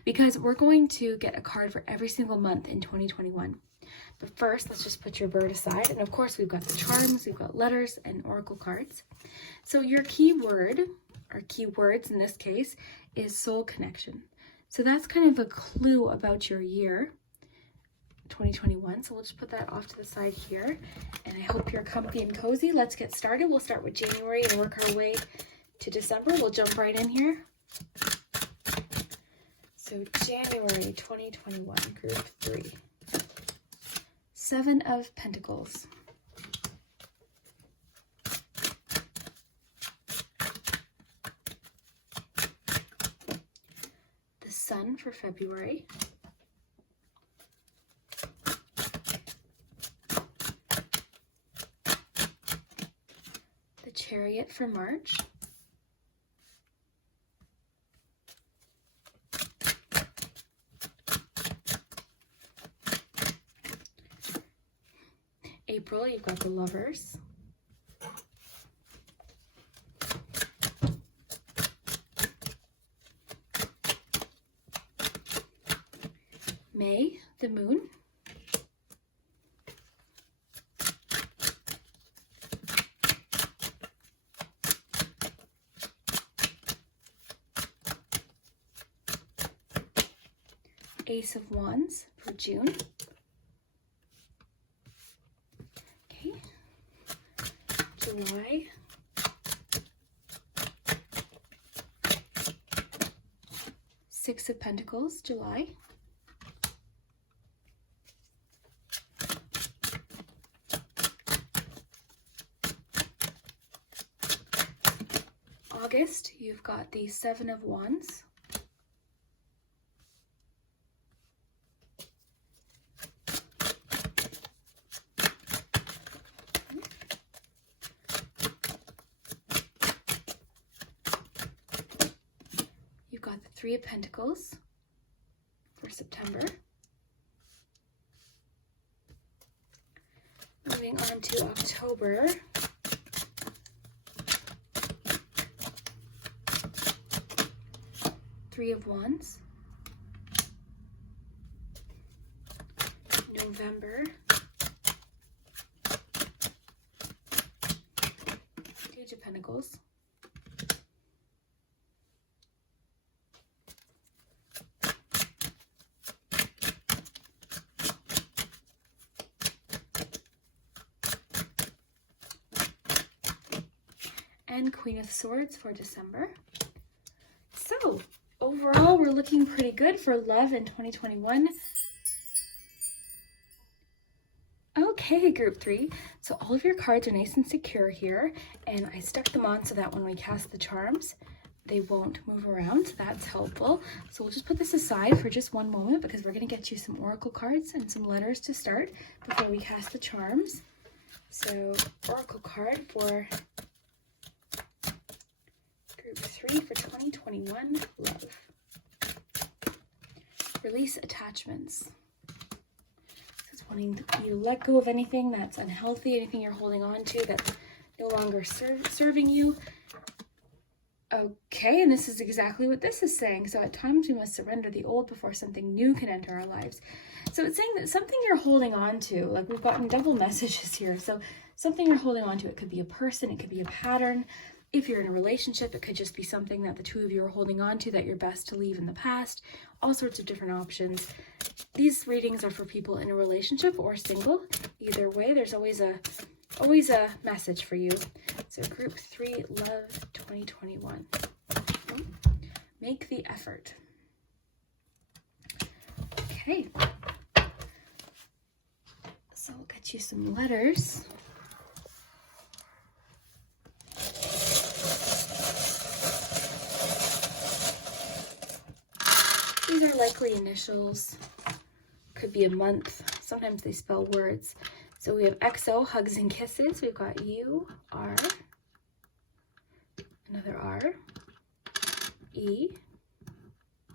because we're going to get a card for every single month in 2021. But first, let's just put your bird aside. And of course, we've got the charms, we've got letters and oracle cards. So your keyword, or keywords in this case, is soul connection. So that's kind of a clue about your year, 2021. So we'll just put that off to the side here. And I hope you're comfy and cozy. Let's get started. We'll start with January and work our way to December. We'll jump right in here. So January 2021, group 3. 7 of Pentacles. The Sun for February. The Chariot for March. April, you've got the Lovers. May, the Moon. Ace of Wands for June. July. Six of Pentacles, July. August, you've got the 7 of Wands. You've got the Three of Pentacles for September. Moving on to October. Three of Wands. November. Page of Pentacles. And Queen of Swords for December. So, overall, we're looking pretty good for love in 2021. Okay, group 3. So all of your cards are nice and secure here, and I stuck them on so that when we cast the charms, they won't move around. So that's helpful. So we'll just put this aside for just one moment because we're going to get you some oracle cards and some letters to start before we cast the charms. So, oracle card for group 3 for 2021, love. Release attachments. It's wanting you to let go of anything that's unhealthy, anything you're holding on to that's no longer serving you. Okay, and this is exactly what this is saying. So at times we must surrender the old before something new can enter our lives. So it's saying that something you're holding on to, like we've gotten double messages here. So something you're holding on to, it could be a person, it could be a pattern. If you're in a relationship, it could just be something that the two of you are holding on to that you're best to leave in the past. All sorts of different options. These readings are for people in a relationship or single. Either way, there's always a message for you. So group 3, love 2021. Make the effort. Okay. So we'll get you some letters. These are likely initials. Could be a month. Sometimes they spell words. So we have XO, hugs and kisses. We've got U, R, another R, E,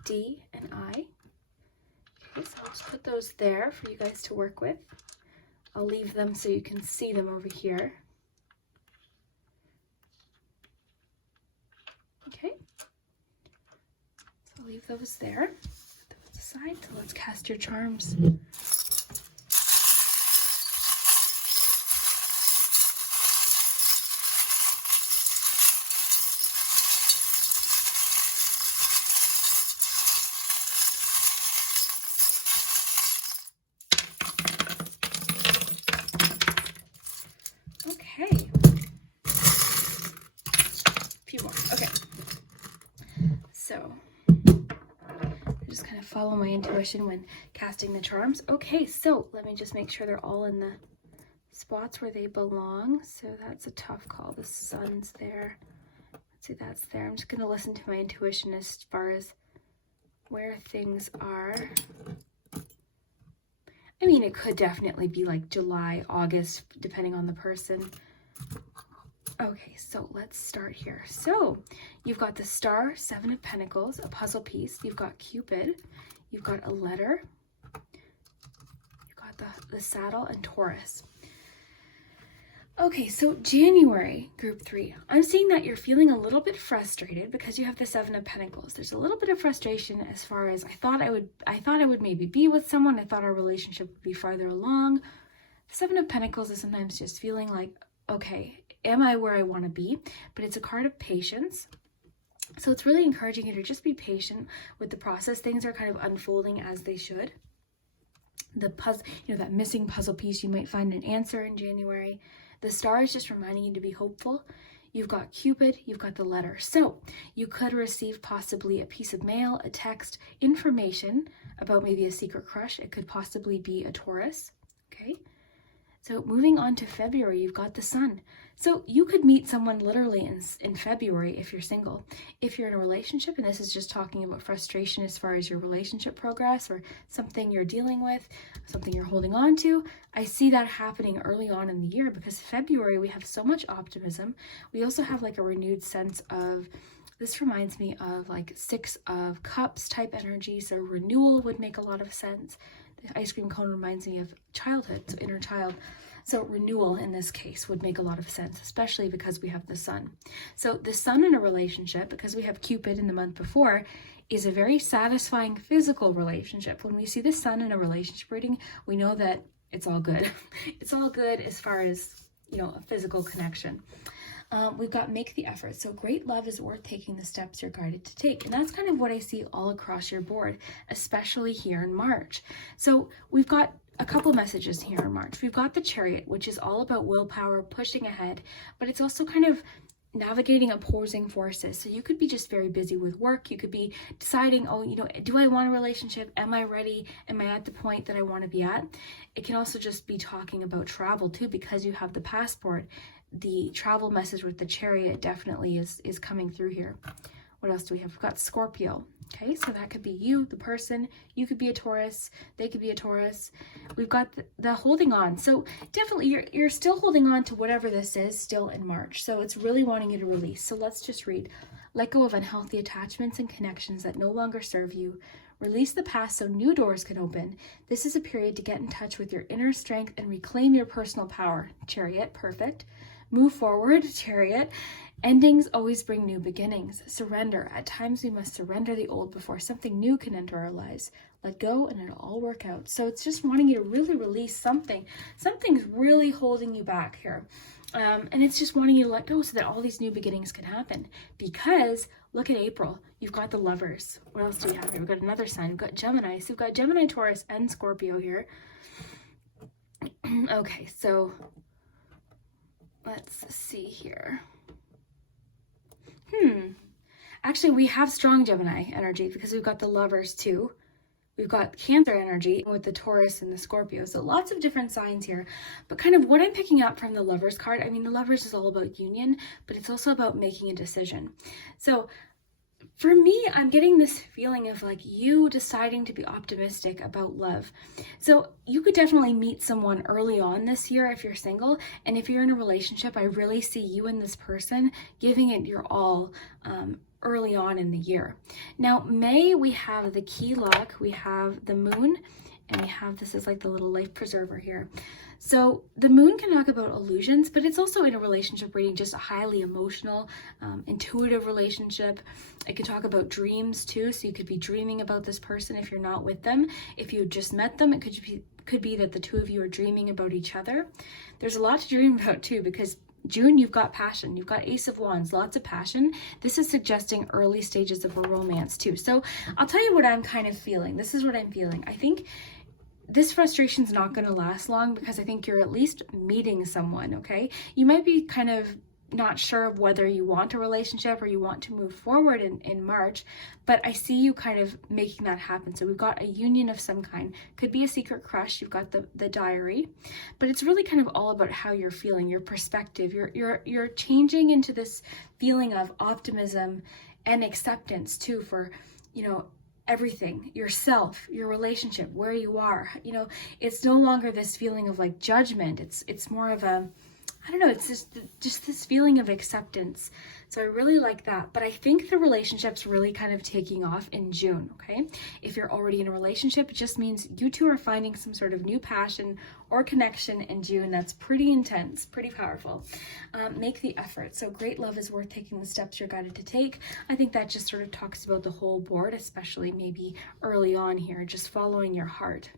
D, and I. Okay, so I'll just put those there for you guys to work with. I'll leave them so you can see them over here. Okay. So I'll leave those there. Put those aside. So let's cast your charms. Follow my intuition when casting the charms. Okay, so let me just make sure they're all in the spots where they belong. So that's a tough call. The sun's there. Let's see, that's there. I'm just going to listen to my intuition as far as where things are. I mean, it could definitely be like July, August, depending on the person. Okay, so let's start here. So you've got the Star, Seven of Pentacles, a puzzle piece. You've got Cupid. You've got a letter. You've got the Saddle and Taurus. Okay, so January, group 3. I'm seeing that you're feeling a little bit frustrated because you have the Seven of Pentacles. There's a little bit of frustration as far as I thought I would maybe be with someone. I thought our relationship would be farther along. The Seven of Pentacles is sometimes just feeling like, okay, am I where I want to be? But it's a card of patience. So it's really encouraging you to just be patient with the process. Things are kind of unfolding as they should. The puzzle, that missing puzzle piece, you might find an answer in January. The Star is just reminding you to be hopeful. You've got Cupid, you've got the letter. So you could receive possibly a piece of mail, a text, information about maybe a secret crush. It could possibly be a Taurus, okay? So moving on to February, you've got the Sun. So you could meet someone literally in February if you're single. If you're in a relationship, and this is just talking about frustration as far as your relationship progress or something you're dealing with, something you're holding on to, I see that happening early on in the year because February we have so much optimism. We also have like a renewed sense of This reminds me of like 6 of Cups type energy. So renewal would make a lot of sense. The ice cream cone reminds me of childhood, so inner child. So renewal in this case would make a lot of sense, especially because we have the sun. So the sun in a relationship, because we have Cupid in the month before, is a very satisfying physical relationship. When we see the sun in a relationship reading, we know that it's all good. It's all good as far as, you know, a physical connection. We've got make the effort. So great love is worth taking the steps you're guided to take. And that's kind of what I see all across your board, especially here in March. So we've got a couple messages here in March. We've got the Chariot, which is all about willpower, pushing ahead, but it's also kind of navigating opposing forces. So you could be just very busy with work. You could be deciding, oh, you know, do I want a relationship? Am I ready? Am I at the point that I want to be at? It can also just be talking about travel too, because you have the passport. The travel message with the Chariot definitely is coming through here. What else do we have? We've got Scorpio. Okay, so that could be you, the person. You could be a Taurus. They could be a Taurus. We've got the holding on. So definitely you're still holding on to whatever this is still in March. So it's really wanting you to release. So let's just read. Let go of unhealthy attachments and connections that no longer serve you. Release the past so new doors can open. This is a period to get in touch with your inner strength and reclaim your personal power. Chariot, perfect. Move forward, Chariot. Endings always bring new beginnings. Surrender. At times we must surrender the old before something new can enter our lives. Let go and it'll all work out. So it's just wanting you to really release something. Something's really holding you back here. And it's just wanting you to let go so that all these new beginnings can happen. Because look at April. You've got the Lovers. What else do we have here? We've got another sign. We've got Gemini. So we've got Gemini, Taurus, and Scorpio here. Okay, so let's see here. Actually, we have strong Gemini energy because we've got the Lovers too. We've got Cancer energy with the Taurus and the Scorpio. So lots of different signs here. But kind of what I'm picking up from the Lovers card, I mean, the Lovers is all about union, but it's also about making a decision. So for me, I'm getting this feeling of like you deciding to be optimistic about love. So you could definitely meet someone early on this year if you're single. And if you're in a relationship, I really see you and this person giving it your all early on in the year. Now, May, we have the key lock, we have the moon, and we have, this is like the little life preserver here. So the moon can talk about illusions, but it's also in a relationship reading, just a highly emotional, intuitive relationship. It could talk about dreams too. So you could be dreaming about this person if you're not with them. If you just met them, it could be that the two of you are dreaming about each other. There's a lot to dream about too, because June, you've got passion. You've got Ace of Wands, lots of passion. This is suggesting early stages of a romance too. So I'll tell you what I'm kind of feeling. This is what I'm feeling. I think this frustration is not going to last long because I think you're at least meeting someone, okay? You might be kind of not sure of whether you want a relationship or you want to move forward in March, but I see you kind of making that happen. So we've got a union of some kind. Could be a secret crush. You've got the diary, but it's really kind of all about how you're feeling, your perspective. You're changing into this feeling of optimism and acceptance too for, you know, everything, yourself, your relationship, where you are. You know, it's no longer this feeling of like judgment. It's more of a, I don't know, it's just this feeling of acceptance. So I really like that. But I think the relationship's really kind of taking off in June, okay? If you're already in a relationship, it just means you two are finding some sort of new passion or connection in June. That's pretty intense, pretty powerful. Make the effort. So great love is worth taking the steps you're guided to take. I think that just sort of talks about the whole board, especially maybe early on here, just following your heart.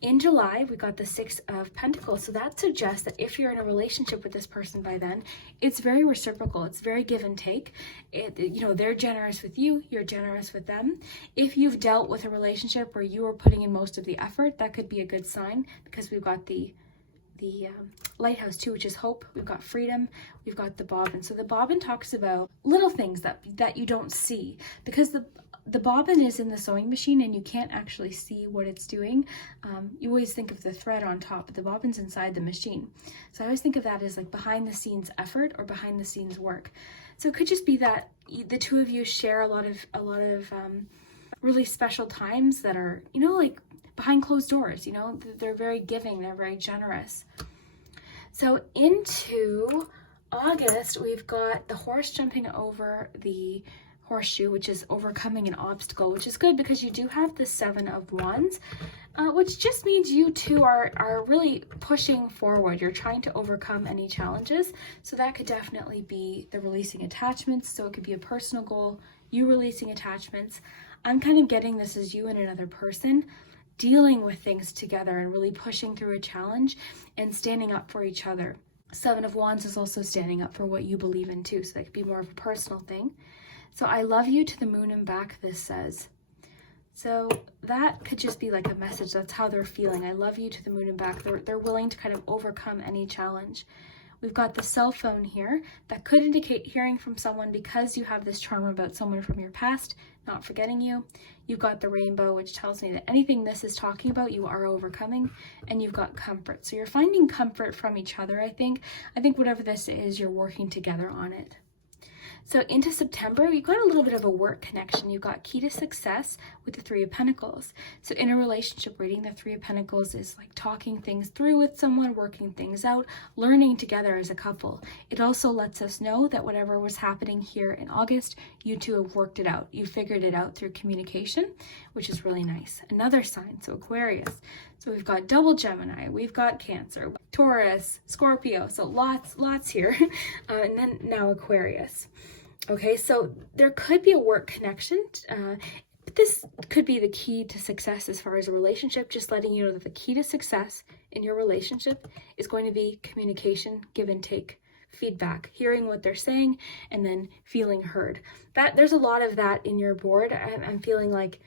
In July, we got the 6 of Pentacles. So that suggests that if you're in a relationship with this person by then, it's very reciprocal. It's very give and take. You know, they're generous with you. You're generous with them. If you've dealt with a relationship where you are putting in most of the effort, that could be a good sign because we've got the lighthouse too, which is hope. We've got freedom. We've got the bobbin. So the bobbin talks about little things that you don't see because the bobbin is in the sewing machine and you can't actually see what it's doing. You always think of the thread on top, but the bobbin's inside the machine. So I always think of that as like behind the scenes effort or behind the scenes work. So it could just be that the two of you share a lot of really special times that are, you know, like behind closed doors, you know, they're very giving, they're very generous. So into August, we've got the horse jumping over the horseshoe, which is overcoming an obstacle, which is good because you do have the 7 of Wands, which just means you two are really pushing forward. You're trying to overcome any challenges. So that could definitely be the releasing attachments. So it could be a personal goal, you releasing attachments. I'm kind of getting this as you and another person dealing with things together and really pushing through a challenge and standing up for each other. 7 of Wands is also standing up for what you believe in too. So that could be more of a personal thing. So I love you to the moon and back, this says. So that could just be like a message. That's how they're feeling. I love you to the moon and back. They're willing to kind of overcome any challenge. We've got the cell phone here. That could indicate hearing from someone because you have this charm about someone from your past, not forgetting you. You've got the rainbow, which tells me that anything this is talking about, you are overcoming. And you've got comfort. So you're finding comfort from each other, I think. I think whatever this is, you're working together on it. So into September, you've got a little bit of a work connection. You've got key to success with the 3 of Pentacles. So in a relationship reading, the 3 of Pentacles is like talking things through with someone, working things out, learning together as a couple. It also lets us know that whatever was happening here in August, you two have worked it out. You figured it out through communication, which is really nice. Another sign, so Aquarius. So we've got double Gemini, we've got Cancer, Taurus, Scorpio, so lots here. And then now Aquarius. Okay, so there could be a work connection, but this could be the key to success as far as a relationship, just letting you know that the key to success in your relationship is going to be communication, give and take, feedback, hearing what they're saying, and then feeling heard. There's a lot of that in your board. I'm feeling like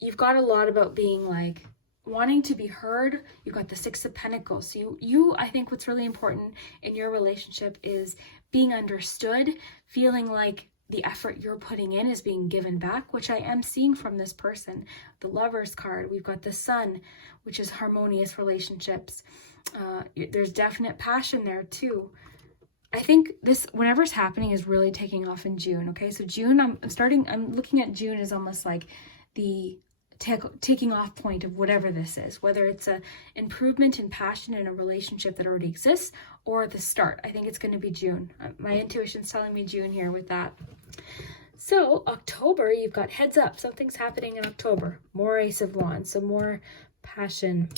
you've got a lot about being like, wanting to be heard. You've got the 6 of Pentacles. So you, I think what's really important in your relationship is being understood, feeling like the effort you're putting in is being given back, which I am seeing from this person. The Lovers card, we've got the Sun, which is harmonious relationships. There's definite passion there too. I think this, whatever's happening is really taking off in June. Okay, so June, I'm looking at June as almost like the taking off point of whatever this is, whether it's a improvement in passion in a relationship that already exists or the start. I think it's going to be June. My intuition's telling me June here with that. So October, you've got heads up. Something's happening in October. More Ace of Wands, so more passion,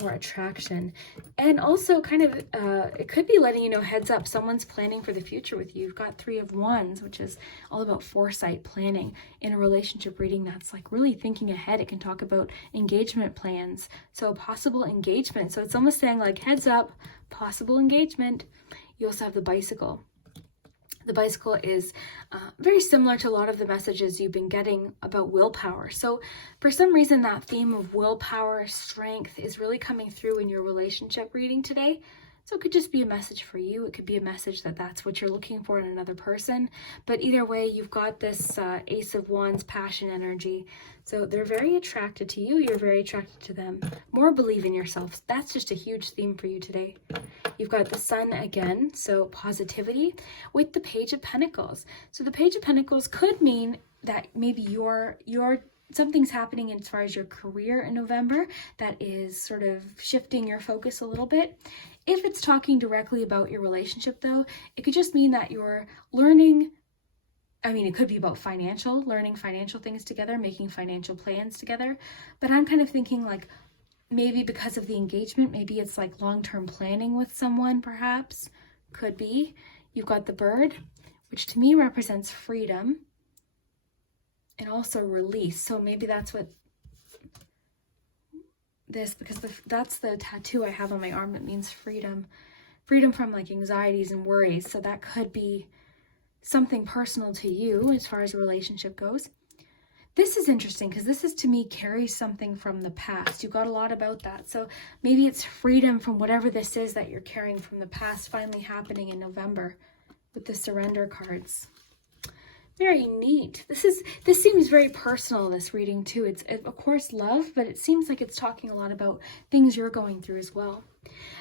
more attraction. And also kind of, it could be letting you know, heads up, someone's planning for the future with you. You've got 3 of Wands, which is all about foresight, planning. In a relationship reading, that's like really thinking ahead. It can talk about engagement plans. So a possible engagement. So it's almost saying like, heads up, possible engagement. You also have the bicycle. The bicycle is very similar to a lot of the messages you've been getting about willpower. So for some reason, that theme of willpower, strength is really coming through in your relationship reading today. So it could just be a message for you. It could be a message that that's what you're looking for in another person. But either way, you've got this Ace of Wands passion energy. So they're very attracted to you. You're very attracted to them. More believe in yourself. That's just a huge theme for you today. You've got the Sun again, so positivity, with the Page of Pentacles. So the Page of Pentacles could mean that maybe something's happening as far as your career in November that is sort of shifting your focus a little bit. If it's talking directly about your relationship though, it could just mean that you're learning. I mean, it could be about learning financial things together, making financial plans together. But I'm kind of thinking like, maybe because of the engagement, maybe it's like long-term planning with someone, perhaps. Could be. You've got the Bird, which to me represents freedom and also release. So maybe that's what this, because that's the tattoo I have on my arm that means freedom. Freedom from like anxieties and worries. So that could be something personal to you as far as a relationship goes. This is interesting because this is, to me, carries something from the past. You got a lot about that. So maybe it's freedom from whatever this is that you're carrying from the past finally happening in November with the Surrender cards. Very neat. This seems very personal, this reading too. It's of course love, but it seems like it's talking a lot about things you're going through as well.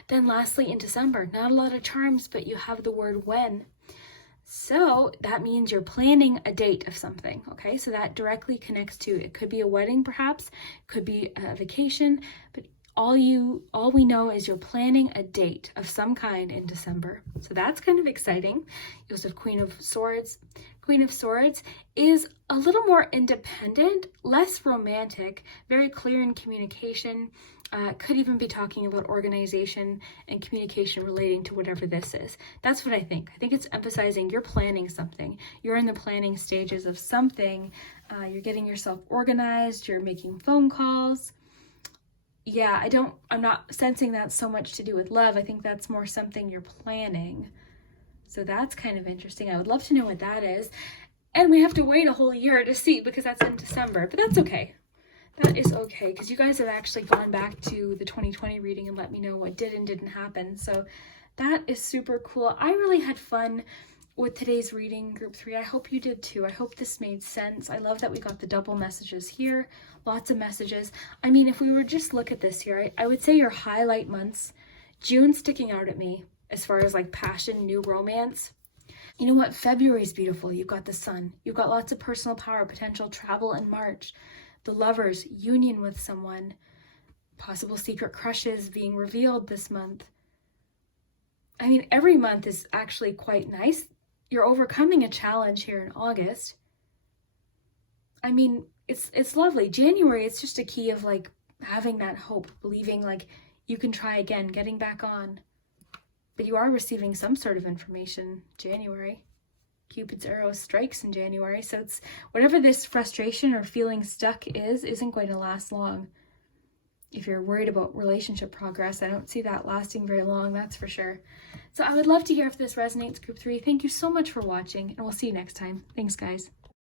Then lastly in December, not a lot of charms, but you have the word when. So that means you're planning a date of something, okay? So that directly connects to, it could be a wedding perhaps, could be a vacation, but All we know is you're planning a date of some kind in December. So that's kind of exciting. You also have Queen of Swords. Queen of Swords is a little more independent, less romantic, very clear in communication. Could even be talking about organization and communication relating to whatever this is. That's what I think. I think it's emphasizing you're planning something. You're in the planning stages of something. You're getting yourself organized. You're making phone calls. Yeah, I'm not sensing that so much to do with love. I think that's more something you're planning. So that's kind of interesting. I would love to know what that is. And we have to wait a whole year to see because that's in December, but that's okay. That is okay because you guys have actually gone back to the 2020 reading and let me know what did and didn't happen. So that is super cool. I really had fun with today's reading, group 3. I hope you did too. I hope this made sense. I love that we got the double messages here. Lots of messages. I mean, if we were just look at this here, I would say your highlight months, June sticking out at me as far as like passion, new romance. You know what? February is beautiful. You've got the sun. You've got lots of personal power, potential travel in March. The lovers, union with someone. Possible secret crushes being revealed this month. I mean, every month is actually quite nice. You're overcoming a challenge here in August. I mean, it's lovely. January, it's just a key of like having that hope, believing like you can try again, getting back on. But you are receiving some sort of information January. Cupid's arrow strikes in January. So it's whatever this frustration or feeling stuck isn't going to last long. If you're worried about relationship progress, I don't see that lasting very long, that's for sure. So I would love to hear if this resonates, group 3. Thank you so much for watching, and we'll see you next time. Thanks, guys.